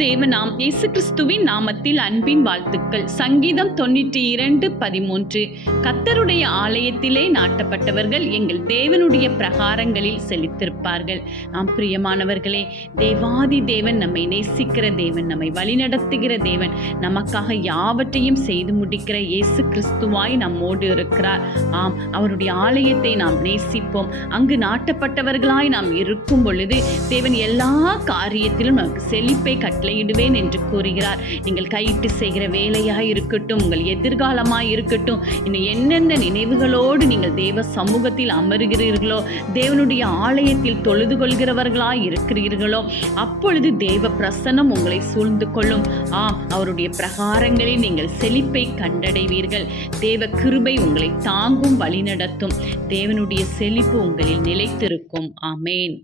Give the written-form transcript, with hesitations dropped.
தேவனாம் இயேசு கிறிஸ்துவின் நாமத்தில் அன்பின் வாழ்த்துக்கள். சங்கீதம் 92:13. கர்த்தருடைய ஆலயத்திலே நாட்டப்பட்டவர்கள் எங்கள் தேவனுடைய பிரகாரங்களில் செழித்திருப்பார்கள். பிரியமானவர்களே, தேவாதி தேவன் நம்மை நேசிக்கிற தேவன், நம்மை வழிநடத்துகிற தேவன், நமக்காக யாவற்றையும் செய்து முடிக்கிற இயேசு கிறிஸ்துவாய் நம்மோடு இருக்கிறார். அவருடைய ஆலயத்தை நாம் நேசிப்போம். அங்கு நாட்டப்பட்டவர்களாய் நாம் இருக்கும் பொழுது தேவன் எல்லா காரியத்திலும் நமக்கு செழிப்பை கட்டளையிடுவேன் என்று கூறுகிறார். நீங்கள் கையிட்டு செய்கிற வேலையாய் இருக்கட்டும், உங்கள் எதிர்காலமாய் இருக்கட்டும், இன்னும் என்னென்ன நினைவுகளோடு நீங்கள் தேவ சமூகத்தில் அமருகிறீர்களோ, தேவனுடைய ஆலயத்தில் தொழுது கொள்கிறவர்களாய் இருக்கிறீர்களோ, அப்பொழுது தேவ பிரசன்னம் உங்களை சூழ்ந்து கொள்ளும். அவருடைய பிரகாரங்களில் நீங்கள் செழிப்பை கண்டடைவீர்கள். தேவ கிருபை உங்களை தாங்கும், வழிநடத்தும். தேவனுடைய செழிப்பு உங்களில் நிலைத்திருக்கும். ஆமேன்.